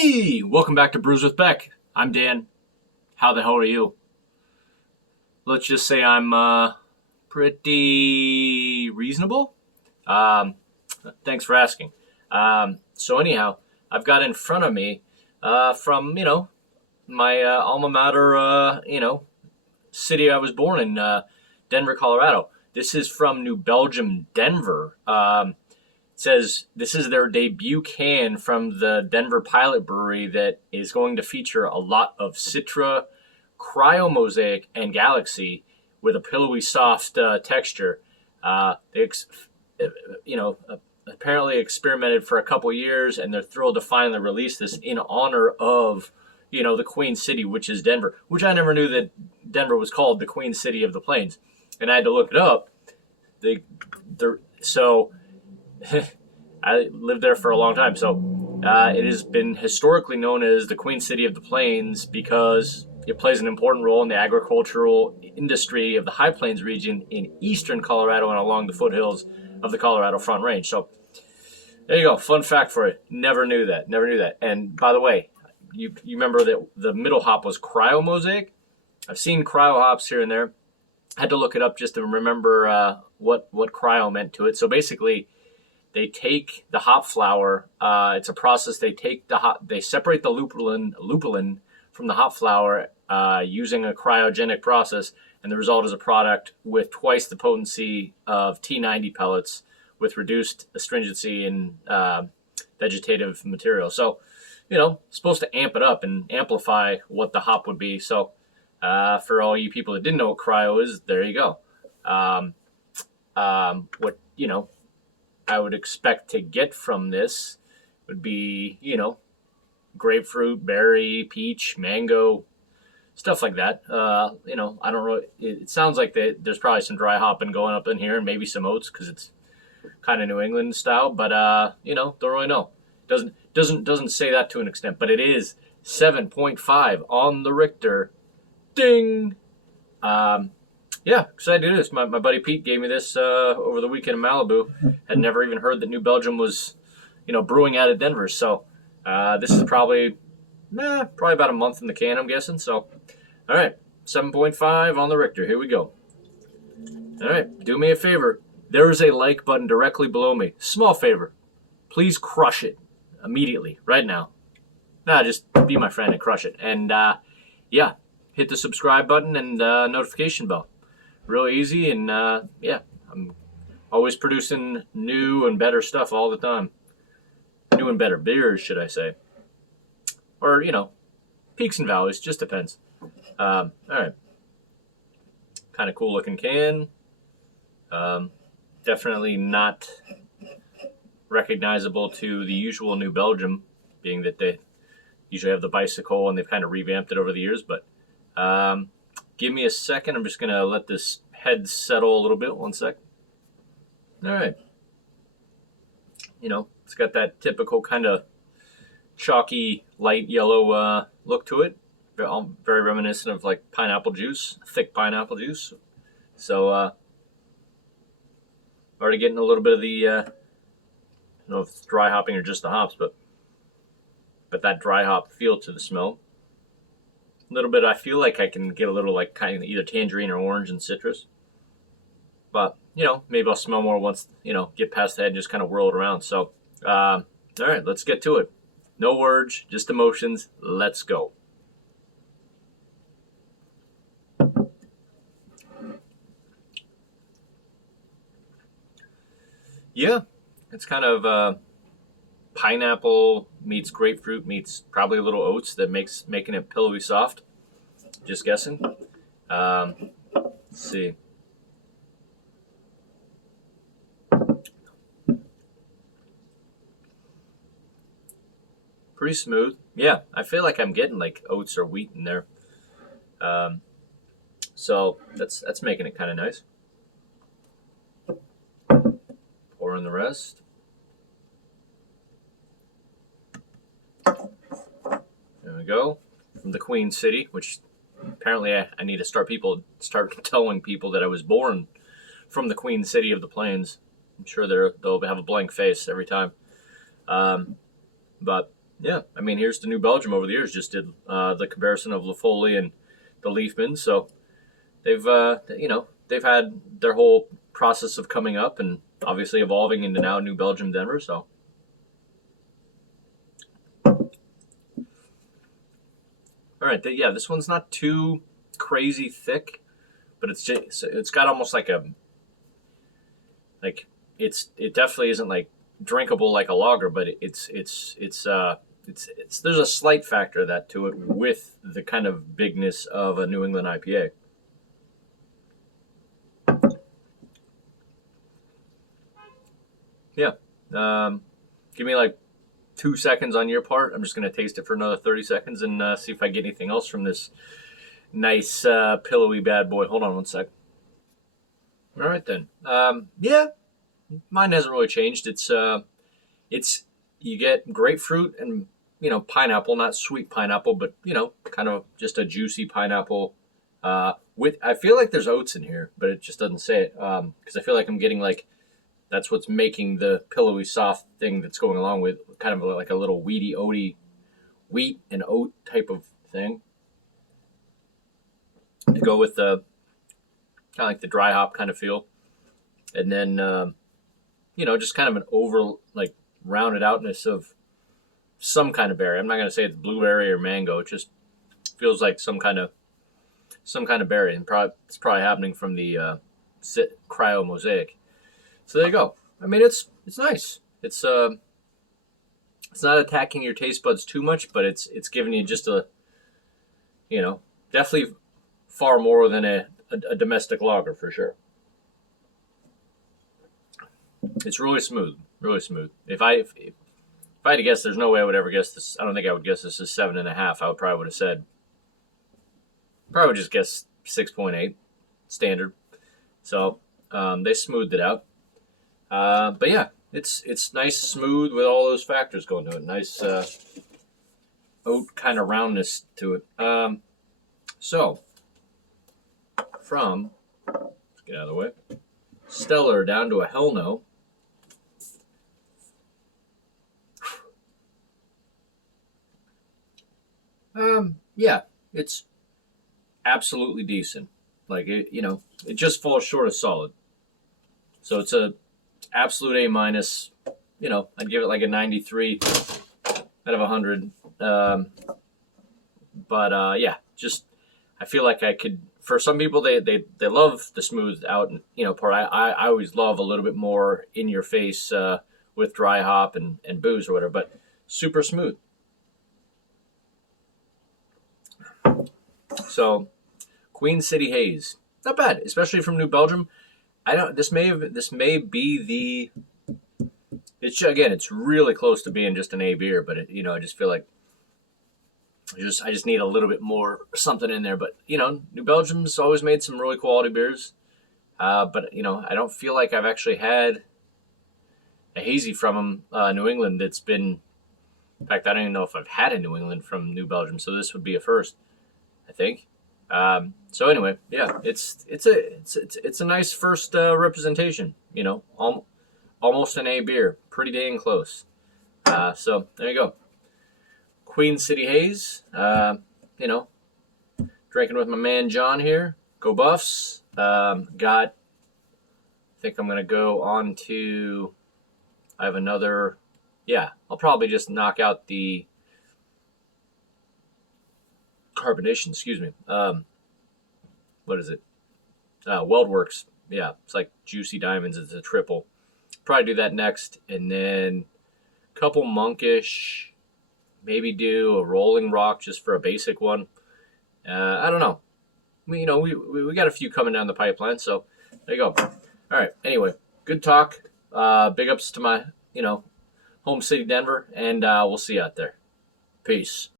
Hey, welcome back to Brews with Beck. I'm Dan. How the hell are you? Let's just say I'm pretty reasonable. Um, Thanks for asking. So anyhow, I've got in front of me from my alma mater, city I was born in, Denver, Colorado. This is from New Belgium, Denver. Says this is their debut can from the Denver Pilot Brewery that is going to feature a lot of Citra, Cryo Mosaic, and Galaxy with a pillowy soft texture. They, apparently experimented for a couple years, and they're thrilled to finally release this in honor of, the Queen City, which is Denver, which I never knew that Denver was called the Queen City of the Plains, and I had to look it up. So I lived there for a long time, so it has been historically known as the Queen City of the Plains because it plays an important role in the agricultural industry of the High Plains region in eastern Colorado and along the foothills of the Colorado Front Range. So there you go. Fun fact for you. Never knew that. And by the way, you remember that the middle hop was Cryo Mosaic? I've seen cryo hops here and there. I had to look it up just to remember what cryo meant to it. So basically, they take the hop flower. It's a process. They take they separate the lupulin from the hop flower using a cryogenic process, and the result is a product with twice the potency of T90 pellets with reduced astringency and vegetative material. So, supposed to amp it up and amplify what the hop would be. So, for all you people that didn't know what cryo is, there you go. What I would expect to get from this would be, grapefruit, berry, peach, mango, stuff like that. I don't really, it sounds like there's probably some dry hopping going up in here and maybe some oats because it's kind of New England style, but, don't really know. Doesn't say that to an extent, but it is 7.5 on the Richter. Ding! Yeah, excited to do this. My buddy Pete gave me this over the weekend in Malibu. Had never even heard that New Belgium was, brewing out of Denver. So this is probably about a month in the can, I'm guessing. So, all right, 7.5 on the Richter. Here we go. All right, do me a favor. There is a like button directly below me. Small favor. Please crush it immediately, right now. Just be my friend and crush it. And, hit the subscribe button and notification bell. Real easy, and I'm always producing new and better stuff all the time. New and better beers, should I say. Or, peaks and valleys, just depends. All right. Kind of cool looking can. Definitely not recognizable to the usual New Belgium, being that they usually have the bicycle and they've kind of revamped it over the years, but give me a second. I'm just going to let this head settle a little bit. 1 sec. All right. It's got that typical kind of chalky, light yellow look to it. Very reminiscent of like pineapple juice, thick pineapple juice. So, already getting a little bit of the, I don't know if it's dry hopping or just the hops, but that dry hop feel to the smell. A little bit, I feel like I can get a little like kind of either tangerine or orange and citrus. But, maybe I'll smell more once, get past the head and just kind of whirl it around. So, all right, let's get to it. No words, just emotions. Let's go. Yeah, it's kind of pineapple meets grapefruit meets probably a little oats that making it pillowy soft. Just guessing. Let's see. Pretty smooth. Yeah, I feel like I'm getting like oats or wheat in there. So that's making it kind of nice. Pour in the rest. There we go. From the Queen City, which apparently I need to start telling people that I was born from the Queen City of the Plains. I'm sure they'll have a blank face every time. But Yeah, I mean, here's the New Belgium over the years. Just did the comparison of Lafoli and the Leafman. So they've, they've had their whole process of coming up and obviously evolving into now New Belgium Denver. So, all right, yeah, this one's not too crazy thick, but it's got almost like it definitely isn't like drinkable like a lager, but it's there's a slight factor of that to it with the kind of bigness of a New England IPA. Yeah. Give me like 2 seconds on your part. I'm just going to taste it for another 30 seconds and see if I get anything else from this nice, pillowy bad boy. Hold on one sec. All right, then. Yeah, mine hasn't really changed. It's you get grapefruit and pineapple, not sweet pineapple, but kind of just a juicy pineapple. With I feel like there's oats in here, but it just doesn't say it because I feel like I'm getting like that's what's making the pillowy soft thing that's going along with kind of like a little weedy, oaty, wheat and oat type of thing to go with the kind of like the dry hop kind of feel, and then just kind of an over like rounded outness of some kind of berry. I'm not going to say it's blueberry or mango. It just feels like some kind of berry, and it's probably happening from the cryo mosaic. So there you go. I mean, it's nice. It's not attacking your taste buds too much, but it's giving you just a definitely far more than a domestic lager for sure. It's really smooth, really smooth. If I had to guess, there's no way I would ever guess this. I don't think I would guess this is 7.5. I probably would have said, probably would just guess 6.8 standard. So they smoothed it out. But yeah, it's nice, smooth with all those factors going to it. Nice oat kind of roundness to it. So from, let's get out of the way, stellar down to a hell no. Yeah, it's absolutely decent. Like it just falls short of solid. So it's a absolute A minus. I'd give it like a 93 out of 100. But yeah, just I feel like I could. For some people, they love the smooth out part. I always love a little bit more in your face with dry hop and booze or whatever. But super smooth. So, Queen City Haze, not bad, especially from New Belgium. I don't. This may be the. It's really close to being just an A beer, but I just feel like I just need a little bit more something in there. But New Belgium's always made some really quality beers. But I don't feel like I've actually had a hazy from them, New England. That's been. In fact, I don't even know if I've had a New England from New Belgium, so this would be a first, I think. So anyway, yeah, it's a nice first representation. Almost an A beer, pretty dang close. So there you go, Queen City Haze. Drinking with my man John here. Go Buffs. I think I'm gonna go on to. I have another. Yeah, I'll probably just knock out the carbonation. Excuse me. What is it? Weldworks. Yeah, it's like Juicy Diamonds. It's a triple. Probably do that next, and then a couple monkish. Maybe do a Rolling Rock just for a basic one. I don't know. We got a few coming down the pipeline, so there you go. All right. Anyway, good talk. Big ups to my home city Denver, and we'll see you out there. Peace.